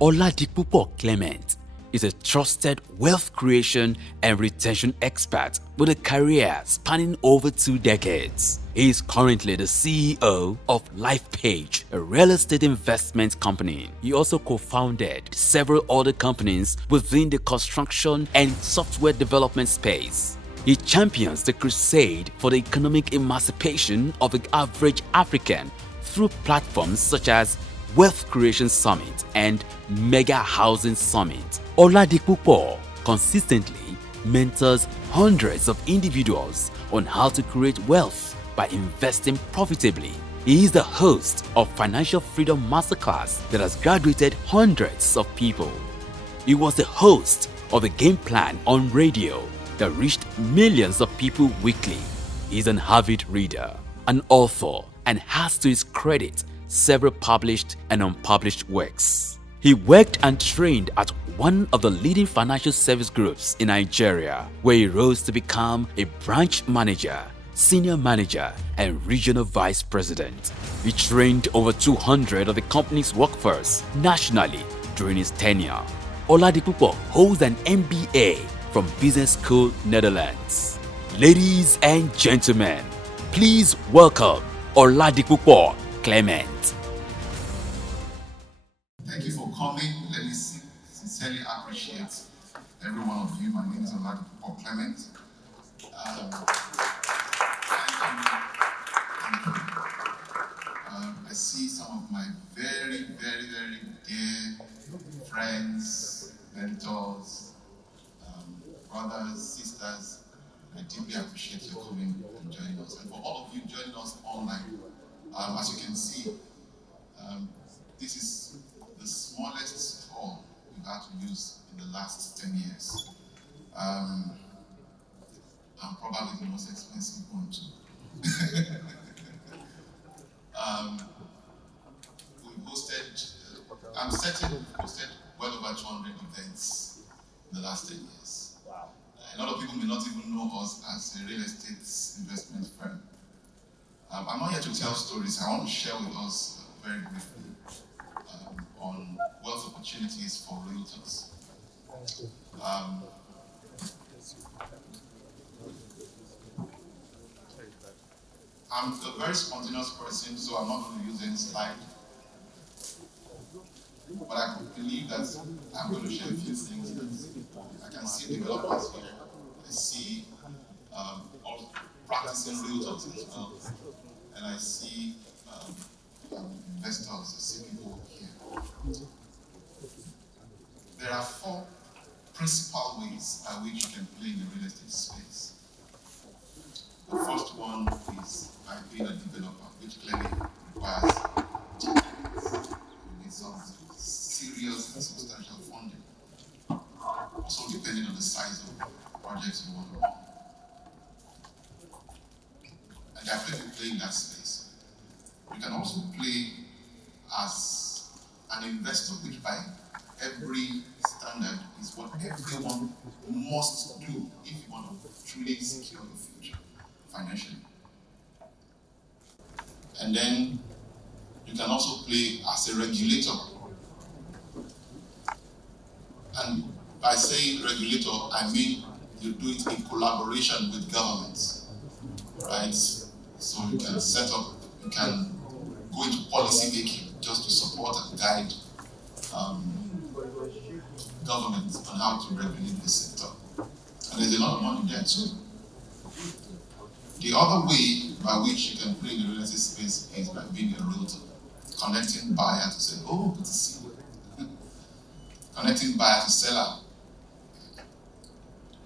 Oladipupo Clement is a trusted wealth creation and retention expert with a career spanning over 2 decades. He is currently the CEO of Lifepage, a real estate investment company. He also co-founded several other companies within the construction and software development space. He champions the crusade for the economic emancipation of the average African through platforms such as Wealth Creation Summit and Mega Housing Summit. Oladipupo consistently mentors hundreds of individuals on how to create wealth by investing profitably. He is the host of Financial Freedom Masterclass that has graduated hundreds of people. He was the host of the Game Plan on radio that reached millions of people weekly. He is an avid reader, an author, and has to his credit several published and unpublished works. He worked and trained at one of the leading financial service groups in Nigeria, where he rose to become a branch manager, senior manager, and regional vice president. He trained over 200 of the company's workforce nationally during his tenure. Oladipupo holds an MBA from Business School, Netherlands. Ladies and gentlemen, please welcome Oladipupo Clement. Thank you for coming. Let me sincerely appreciate every one of you. My name is Oladipupo Clement. I see some of my very, very, very dear friends, mentors, brothers, sisters. I deeply appreciate your coming and joining us. And for all of you joining us online, as you can see, this is the smallest hall we've had to use in the last 10 years. And probably the most expensive one too. We've hosted, I'm certain we've hosted well over 200 events in the last 10 years. Wow. A lot of people may not even know us as a real estate investment firm. I'm not here to tell stories. I want to share with us very briefly on wealth opportunities for realtors. I'm a very spontaneous person, so I'm not going to use any slide. But I believe that I'm going to share a few things that I can see developers here. I see all practicing realtors as well. And I see investors, I see people here. There are 4 principal ways by which you can play in the real estate space. The first one is by being a developer, which clearly requires you need some serious and substantial funding. Also depending on the size of projects you want to run. And there are people who play in that space. You can also play as an investor, which by every standard is what everyone must do if you want to truly secure your future financially. And then you can also play as a regulator. And by saying regulator, I mean you do it in collaboration with governments, right? So you can set up, you can go into policy making just to support and guide government on how to regulate this sector. And there's a lot of money there too. The other way by which you can play in the real estate space is by being a realtor, connecting buyer to say, oh, good to see you. Connecting buyer to seller.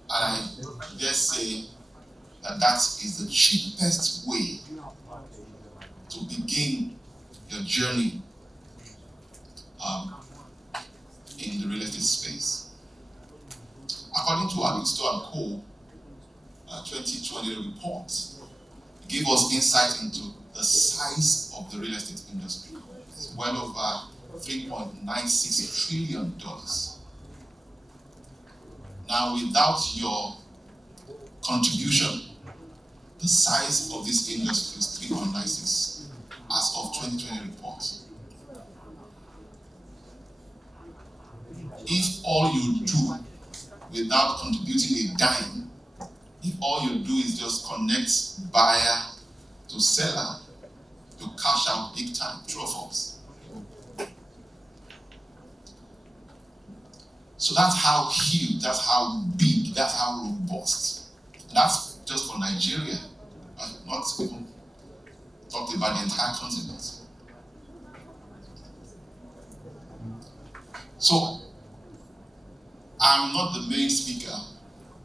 And I dare say that is the cheapest way to begin your journey in the real estate space. According to Oladipupo & Co. 2020 report, it gave us insight into the size of the real estate industry. It's well over $3.96 trillion. Now, without your contribution, the size of this industry is 3.96 as of 2020 report. all you do without contributing a dime, if all you do is just connect buyer to seller, to cash out big time, true or false? So that's how huge, that's how big, that's how robust. That's just for Nigeria. I've not even talked about the entire continent. So I'm not the main speaker.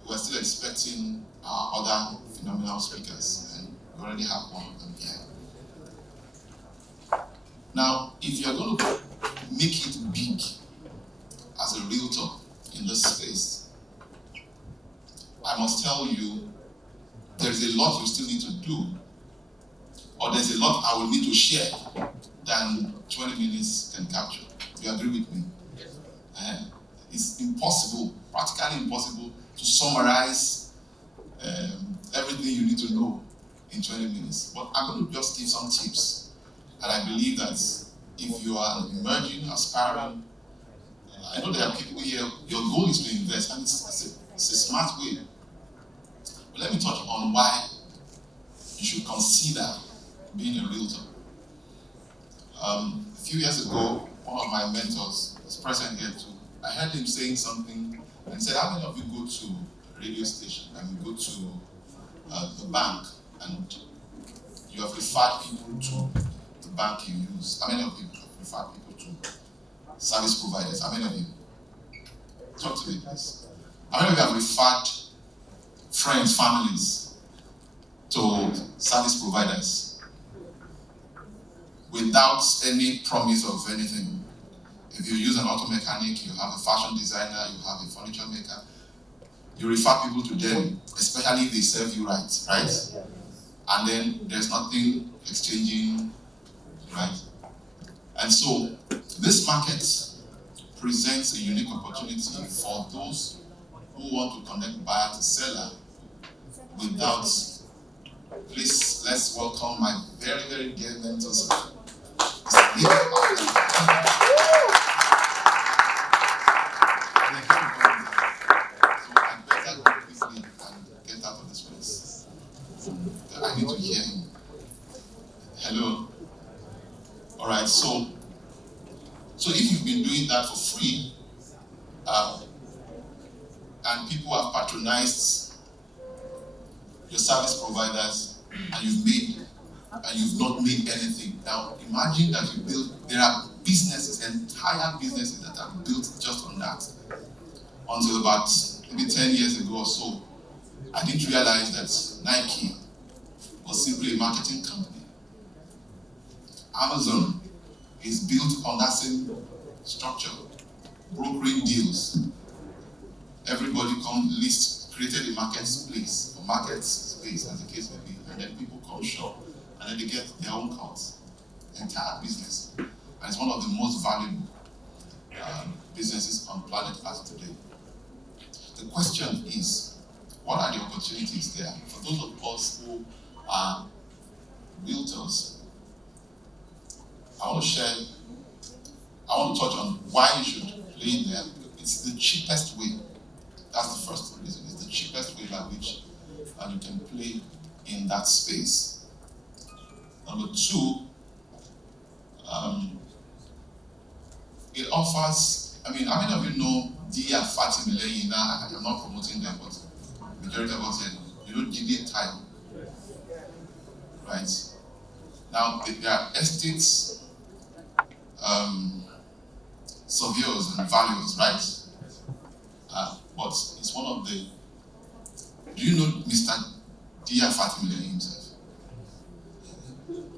We're still expecting our other phenomenal speakers, and we already have one of them here. Now, if you're going to make it big as a realtor in this space, I must tell you, there's a lot you still need to do, or there's a lot I will need to share than 20 minutes can capture. Do you agree with me? It's impossible, practically impossible, to summarize everything you need to know in 20 minutes. But I'm going to just give some tips. And I believe that if you are emerging, aspiring, I know there are people here, your goal is to invest, and it's a smart way. But let me touch on why you should consider being a realtor. A few years ago, one of my mentors is present here too. I heard him saying something, and he said, how many of you go to a radio station and you go to the bank and you have referred people to the bank you use? How many of you have referred people to service providers? How many of you? Talk to me, please. How many of you have referred friends, families to service providers without any promise of anything? If you use an auto mechanic, you have a fashion designer, you have a furniture maker, you refer people to them, especially if they serve you right? And then there's nothing exchanging, right? And so this market presents a unique opportunity for those who want to connect buyer to seller without, please, let's welcome my very, very dear mentors. I need to hear him. Hello. All right. So if you've been doing that for free, and people have patronized your service providers, and you've not made anything. Now, imagine that there are businesses, entire businesses that are built just on that. Until about maybe 10 years ago or so, I didn't realize that Nike was simply a marketing company. Amazon is built on that same structure, brokering deals. Everybody created a marketplace, or market space, as the case may be, and then people come shop, and then they get their own cards. Entire business. And it's one of the most valuable businesses on planet Earth today. The question is, what are the opportunities there? For those of us who are realtors, I want to touch on why you should play there. It's the cheapest way. That's the first reason. It's the cheapest way by which you can play in that space. Number two, it offers, how many of you know Dia Fatimile? I'm not promoting them, but majority of us you know GD Tile, right? Now, there are estates, surveyors and valuers, right? But it's one of the, do you know Mr. Dia Fatimile himself?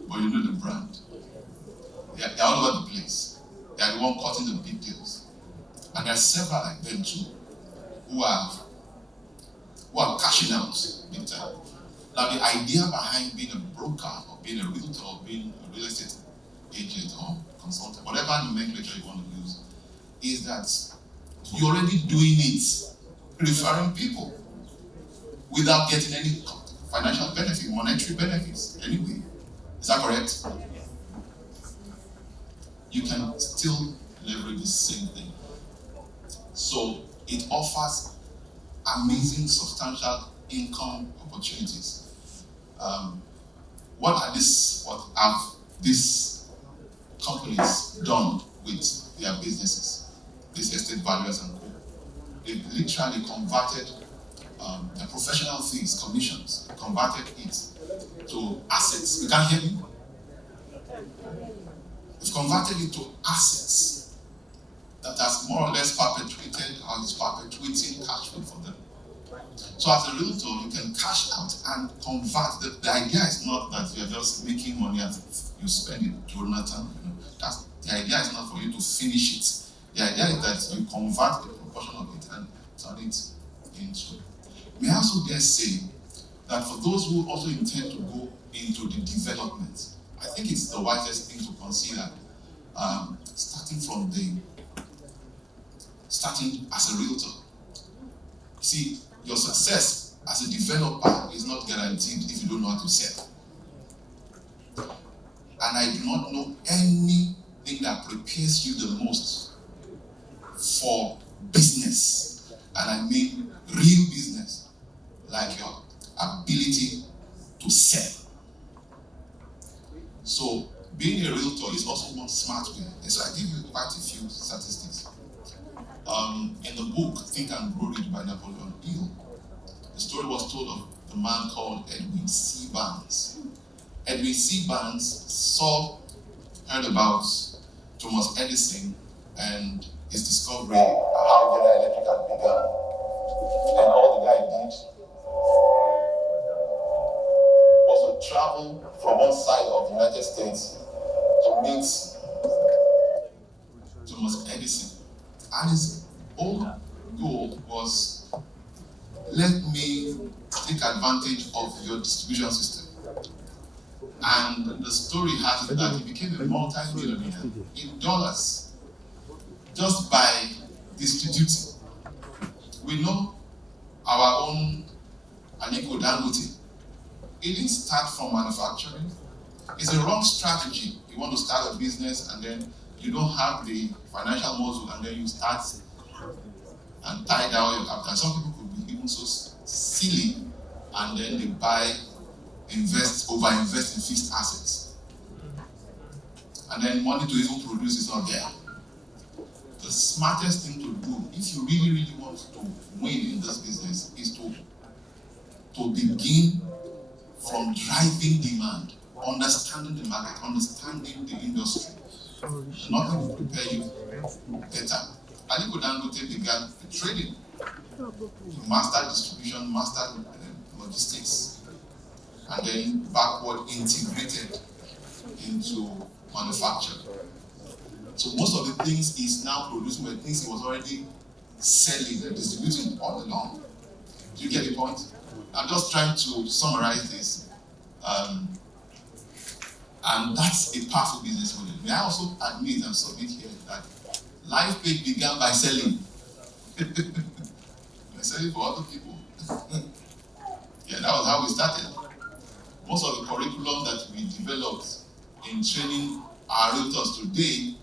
But you know the brand. They're all over the place. They are the one cutting the big deals. And there are several like them too, who are cashing out big time. Now, the idea behind being a broker, or being a realtor, or being a real estate agent or consultant, whatever nomenclature you want to use, is that you're already doing it, referring people, without getting any financial benefit, monetary benefits anyway. Is that correct? You can still leverage the same thing. So it offers amazing, substantial income opportunities. What have these companies done with their businesses? These estate valuers and co. They literally converted the professional fees, commissions, converted it to assets. You can't hear me? They've converted it to assets that has more or less perpetuated or is perpetuating cash flow for them. So as a realtor, you can cash out and convert. The idea is not that you're just making money and you spend it, Jonathan. The idea is not for you to finish it. The idea is that you convert the proportion of it and turn it into. May I also dare say that for those who also intend to go into the development, I think it's the wisest thing to consider starting as a realtor. See, your success as a developer is not guaranteed if you don't know how to sell. And I do not know anything that prepares you the most for business, and I mean real business, like your ability to sell. So being a realtor is also one smart way. And so I give you quite a few statistics. In the book Think and Grow Rich by Napoleon Hill, the story was told of the man called Edwin C. Barnes. Edwin C. Barnes heard about Thomas Edison and his discovery, how General Electric had begun. And all the guy did was to travel from one side of the United States to meet Thomas Edison. And his whole goal was, let me take advantage of your distribution system. And the story has it that he became a multi-millionaire in dollars just by distributing. We know our own Aliko Dangote. It didn't start from manufacturing. It's a wrong strategy. You want to start a business and then you don't have the financial muscle, and then you start and tie down your capital. Some people could be even so silly, and then they overinvest in fixed assets. And then money to even produce is not there. The smartest thing to do, if you really, really want to win in this business, is to begin from driving demand, understanding the market, understanding the industry. Nothing will prepare you better. Aliko Dangote began trading. He mastered distribution, mastered logistics, and then backward integrated into manufacture. So most of the things he's now producing were things he was already selling and distributing all along. Do you get the point? I'm just trying to summarize this. And that's a powerful business model. May I also admit and submit here that Lifepage began by selling. By selling for other people. Yeah, that was how we started. Most of the curriculum that we developed in training our realtors today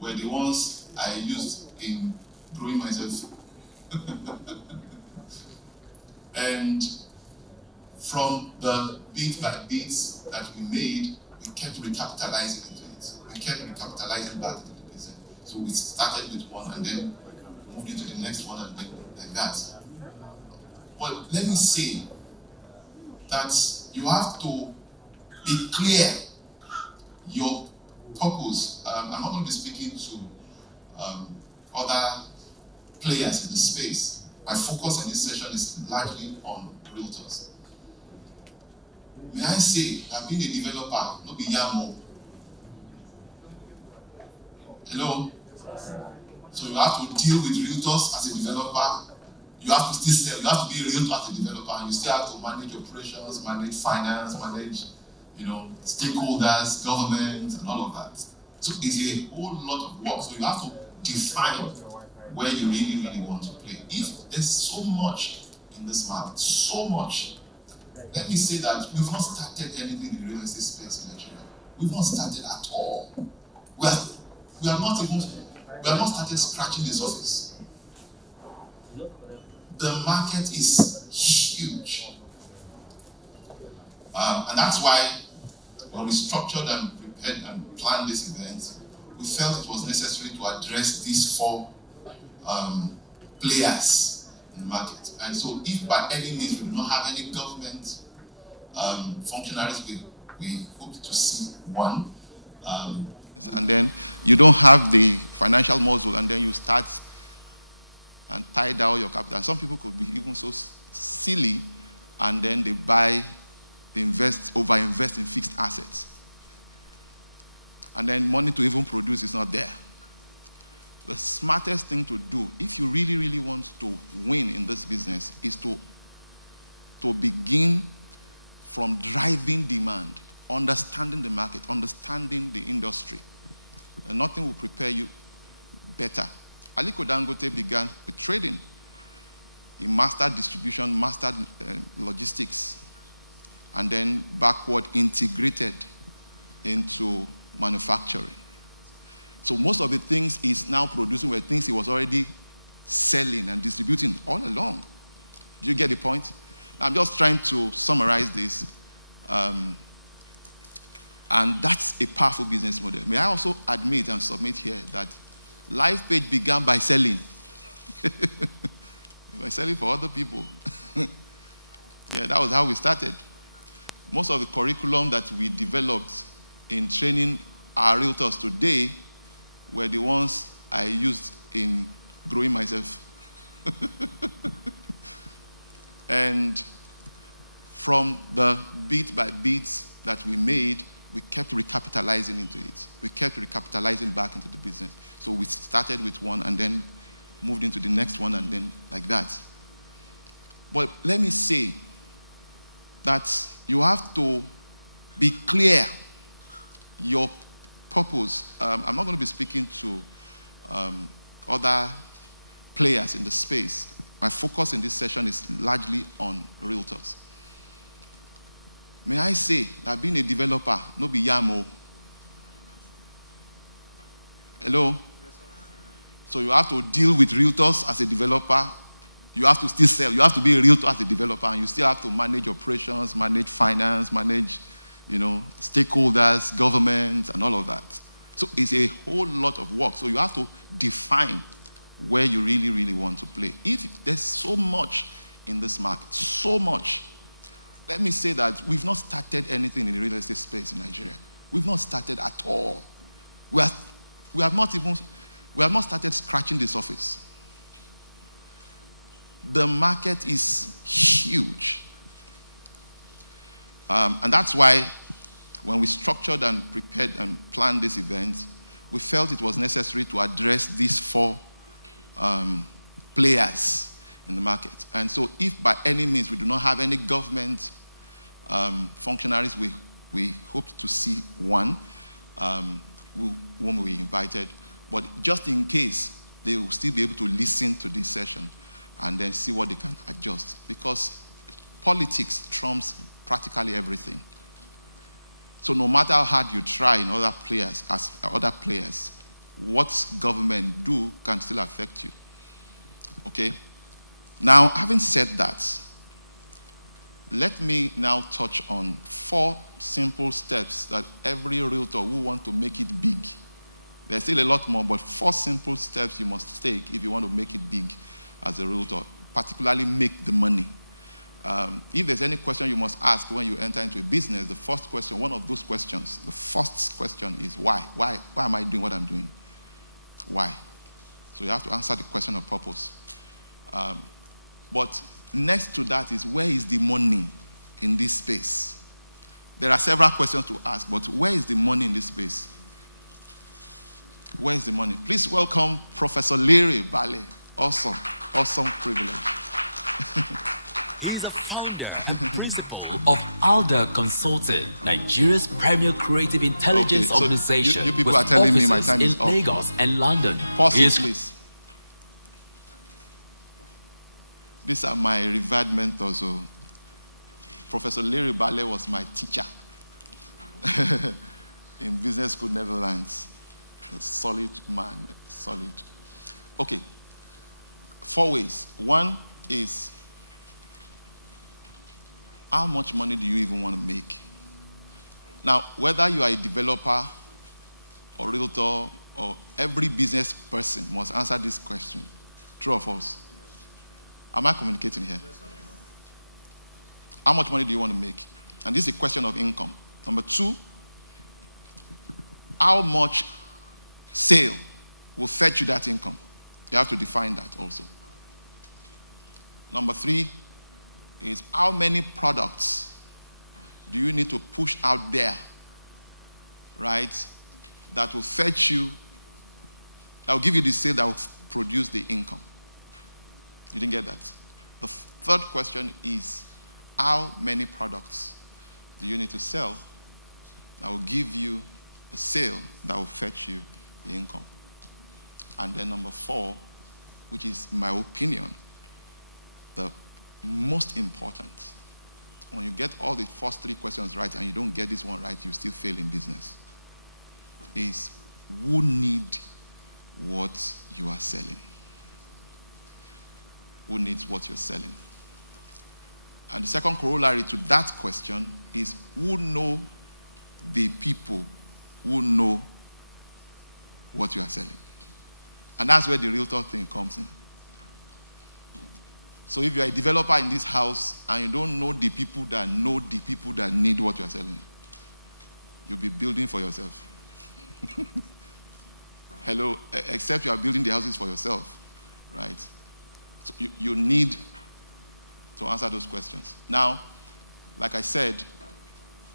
were the ones I used in growing myself. And from the bit by bits that we made, we kept recapitalizing into it. We kept recapitalizing back into the business. So we started with one and then moved into the next one and then like that. But let me say that you have to be clear your purpose. I'm not going to be speaking to other players in the space. My focus in this session is largely on realtors. May I say that being a developer, not be yamo. Hello? So you have to deal with realtors as a developer. You have to still sell. You have to be a realtor as a developer, and you still have to manage operations, manage finance, manage, stakeholders, government, and all of that. So it's a whole lot of work. So you have to define where you really, really want to play. If there's so much in this market, so much, let me say that we've not started anything in the real estate space in Nigeria. We've not started at all. We have not started scratching the surface. the market is huge. And that's why when we structured and prepared and planned this event, we felt it was necessary to address these four players in the market. And so if by any means we do not have any government functionaries, we hope to see one. And then you don't have the financial muscle, and then you start and tie down your capital. And some people could be even so silly, and then they overinvest in fixed assets. And then money to even produce is not there. The smartest thing to do, if you really, really want to win in this business, is to begin from driving demand, understanding the market, understanding the industry. And nothing will prepare you better. Aliko Dangote began with trading. He mastered distribution, mastered logistics, and then backward integrated into manufacturing. So most of the things he's now producing were things he was already selling and distributing all along. Do you get the point? I'm just trying to summarize this. And that's a powerful business model. May I also admit and submit here that Lifepage began by selling. By selling for other people. Yeah, that was how we started. Most of the curriculum that we developed in training our realtors today were the ones I used in growing myself. And from the bit by bits that we made, we kept recapitalizing into it. We kept recapitalizing back into the business. So we started with one and then moved into the next one and then like that. But let me say that you have to be clear your purpose. I'm not going to be speaking to other players in the space. My focus in this session is largely on realtors. May I say that being a developer, no be yamo. Hello? So you have to deal with realtors as a developer. You have to still sell. You have to be a realtor as a developer, and you still have to manage operations, manage finance, manage, stakeholders, government, and all of that. So it's a whole lot of work. So you have to define where you really, really want to play. If there's so much in this market, so much. Let me say that we've not started anything in the real estate space in Nigeria. We've not started at all. We have not started scratching the surface. The market is huge. And that's why when we structured and prepared and planned this event, we felt it was necessary to address these four players in the market. And so if by any means we do not have any government functionaries, we hope to see one whom we invited. But just in case, they will still be able to listen to this session and then see what they can adjust. Because politics trumps practically everything. So no matter how hard you try in other players, what government do can still affect you. Okay? Now, having said that, let me now touch on 4 simple steps that every realtor who wants to make it big. There's still a lot more, but 4 simple steps you must take if you want to make it big as a realtor, particularly make the money. If there's any question you must ask when you enter into a business, the first question, one of those questions, the first question is why? Why am I doing what I'm doing? Why? So you have to answer the question of purpose. But next to that is, where is the money in this space? There are several questions to ask, but where is the money in this space? Where is the money? Please welcome Professor Larry Bale. Awesome privilege. He is a founder and principal of ALDA Consulting, Nigeria's premier creative intelligence organization, you people with are telling offices me my time is in up. Lagos and London. Pause it, please. These are my revered mentors. So Professor Larry Bale was my teacher in business school, Netherlands. A solid man, solid. Okay, 4 ways. 1, is, how much money do you even want to make? Now, whether you are a developer or realtor or every business person must answer this question. True or false? Am I communicating here? How much money do you want to make? And this is a question of income. Number two, how much sale will fetch you that income? You have to define that also. Number three is, how many products do you need to push out there, right, that will fetch you, that will give you the sale that will produce the income? You didn't get that? The third question is, how many products do you need to sell that will give you a sale that will fetch you the income? And then number four, which is, in my opinion, the most important. When you get all the first three questions right and you don't get this one right, you still fail in business. Is, who need what you are selling? Who needs what you're selling? And the second corollary to that question is, who know the people who know what you are selling? And that's where the realtor thing comes in. So if you're a developer in this house and you don't know the people that need what you're selling, you'll be building for yourself. Hello, except you are building the houses for yourself, right? So you need to answer those questions. Now, like I said,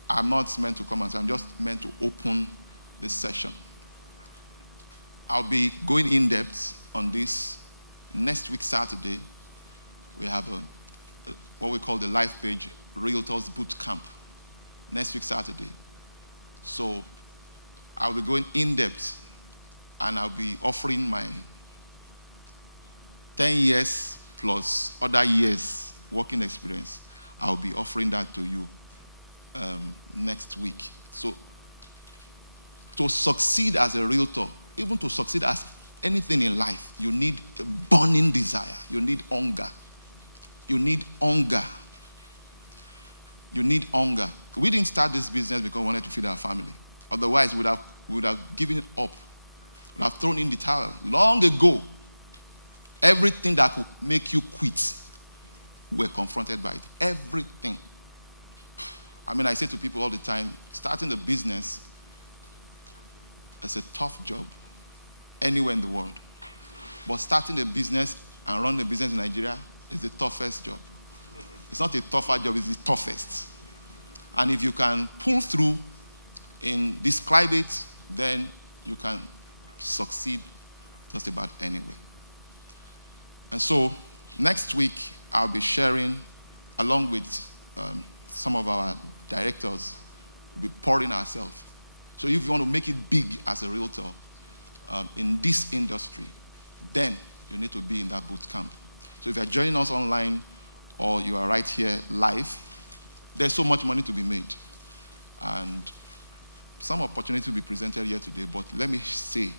I'm not meant to come and say, I'm just meant to open this session. I'll be going in depth on this next week, Saturday. We have what we call the Lifepage Realtors Boot Camp next week, Saturday. So I'll be going in depth and I'll be offering my 10 years plus other years working experience. I'll be offering that to you next week. So to succeed as a realtor, even to succeed as anything in life, you need a burning desire. You need hunger. You need hunger. You need hunger. We didn't start this business because we wanted to feed our family. Otherwise, we would have given it up. We would have thrown in the towel long ago. Everything that could make you quit, we're confronted by it. Everything. I mean, I say to people all the time, starting a business is a tough job anywhere in the world. But starting a business and running a business in Nigeria is the toughest job. It's not a tougher job, it's the toughest. And if you can pull through in this climate, then you can succeed just about anywhere. And so next week, I'll be sharing, along with some of our directors, we'll be pouring ourselves. So if you want to make it big as a realtor in this industry, then you need to be in that boot camp. So if you're joining us online or you are right here live, there's so much money to be made. And some opportunity will be presented here today, but let me say,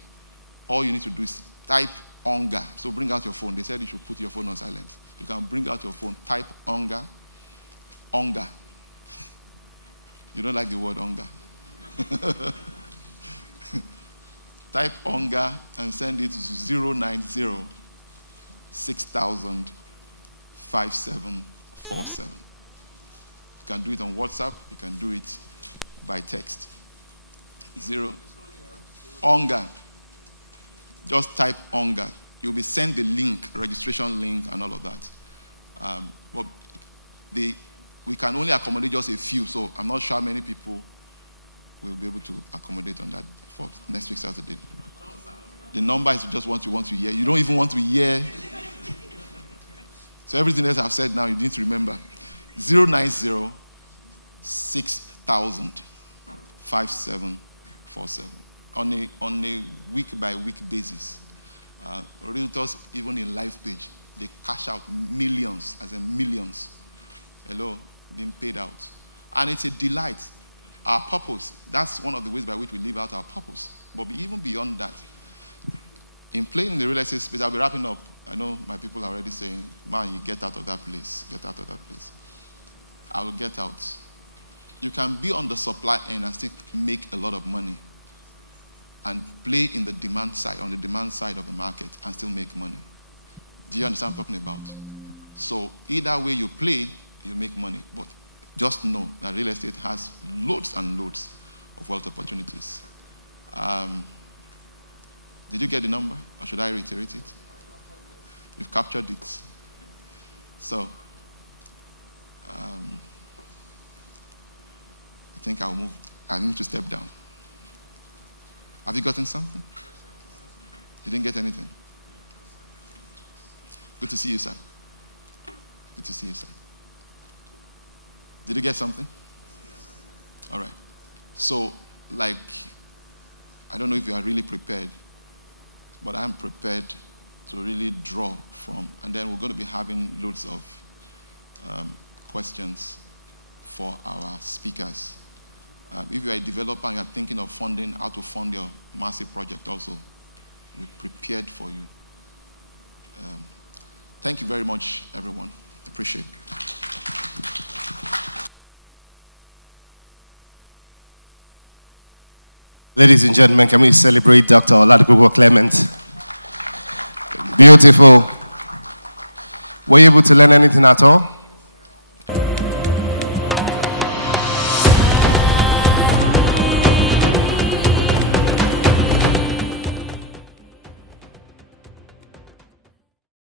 all you need to do is type hunger. So bring out your phone. They said you should put your phone on silent. You can bring out your phone, type hunger. Hunger. You don't like the word hunger. Type hunger and send it to 090 6000 5747. You can do it on WhatsApp. You can do it by text. Hunger. Just type hunger. You'll be sent the link, registration link, and all of that. But we can only accommodate just a few, so I'm not sure how many people will be able to accommodate on that for next week Saturday. The number is just what you want to hear. You don't even want to hear. So everything else I've said now, you need to remember. 090 6000 5747. On a week-by-week basis. Realtors, even in Lifepage, they cash out millions, as in millions. Hello, being paid out. And it's a delight. Our purpose, that's one of the ways by which we live out our purpose. But even beyond that, in playing in the real estate space, I'll be wrapping up. I know my people are already saying, man, you get out of that place. Get out of that place. I will get out. You can be on the supply end and still make a lot of money and play in the demand side, on the demand side of the market, and still make money. Do you understand what I'm talking about? So either way you play, you make money. But just know that real estate has loads and loads of wealth opportunities. Did you get the number, or should I reiterate it? You've captured it. So, I think I'll move. I need to step down. Have you gotten something? You didn't get anything? Good to see you, sir. Good to see you, sir. Did you get something? All right. So, like, I don't know if you are really prepared, but I'm prepared to really draw from. And then we're going to be having loads of questions for our speakers. If you are a developer and you are thinking of funding, how to fund your massive project also, we're prepared for you. Thank you very much, everyone. Appreciate it. Ladies and gentlemen, can we celebrate Dr. Oladipupo Clement? Beautiful. Were you able to learn anything at all?